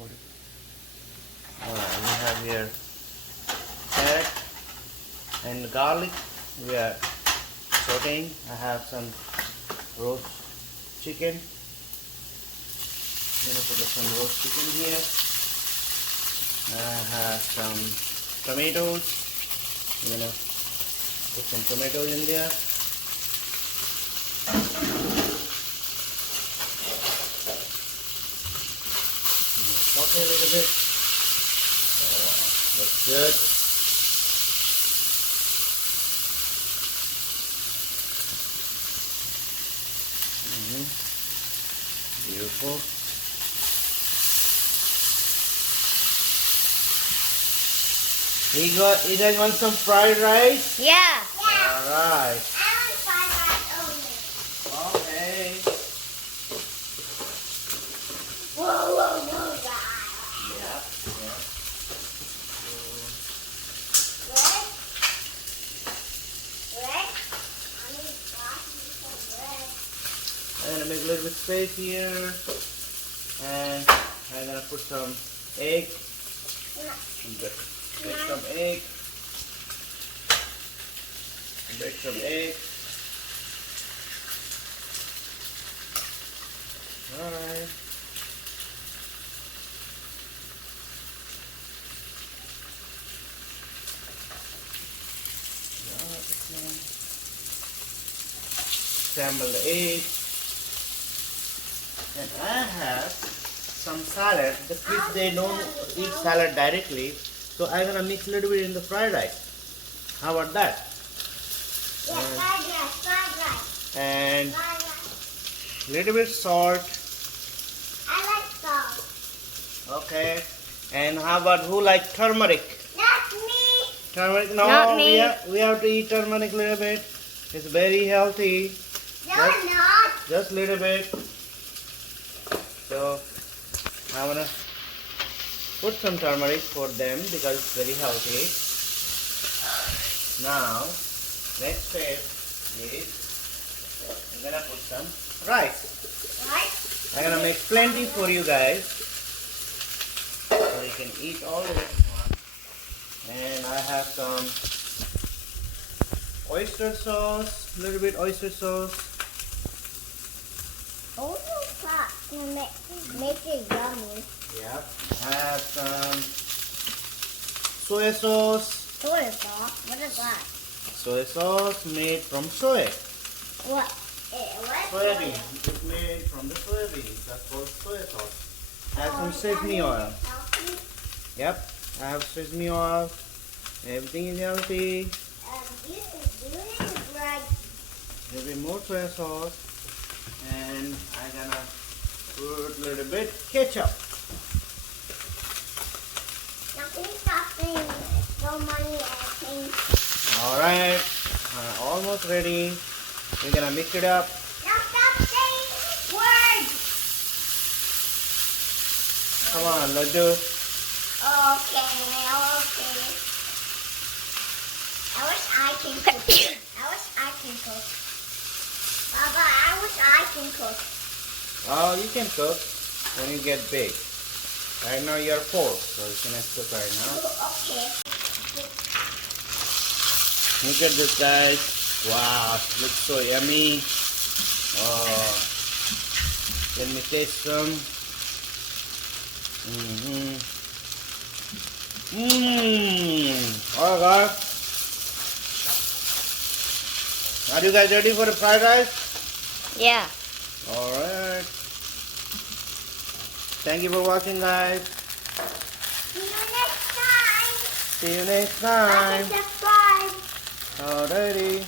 Alright, we have here carrot and garlic. We are sauteing. I have some roast chicken. I'm gonna put some roast chicken here. I have some tomatoes. I'm gonna put some tomatoes in there. Saute a little bit. Looks good. Beautiful. You guys want some fried rice? Yeah. Alright. I want fried rice only. Okay. Whoa, whoa, whoa, Yeah. bread? Bread? I need some bread. I'm gonna make a little bit space here, and I'm gonna put some egg. Break some egg. Break some egg. Alright. Scramble the egg. And I have some salad. The kids, they don't eat salad directly, so I'm gonna mix a little bit in the fried rice. How about that? Yeah, fried rice. And Fried rice. little bit salt. I like salt. Okay. And how about who like turmeric? Not me. Turmeric? No, Not me. we have to eat turmeric a little bit. It's very healthy. No, Yes. not. Just a little bit. So I wanna put some turmeric for them because it's very healthy. Now, next step is I'm gonna put some rice. Right? I'm gonna make plenty for you guys so you can eat all of it. And I have some oyster sauce, a little bit oyster sauce. Oh, crap. Make it yummy. Yep. I have some soy sauce. Soy sauce? What is that? Soy sauce made from soy. What? What? Soybean. It's made from the soybeans. That's called soy sauce. I have some sesame oil. Healthy? Yep. I have sesame oil. Everything is healthy. This is right. There'll be more soy sauce. And I'm gonna put a little bit ketchup. Now can you stop saying so many things? Alright. Almost ready. We're gonna mix it up. Now stop saying words. Come on, Laddu. Okay. I wish I can cook. Baba, I wish I can cook. Oh, you can cook when you get big. Right now you're 4, so you cannot cook right now. Okay. Look at this, guys. Wow, it looks so yummy. Oh, let me taste some. Alright, guys. Are you guys ready for the fried rice? Yeah. Alright. Thank you for watching, guys. See you next time. See you next time. Subscribe. Alrighty.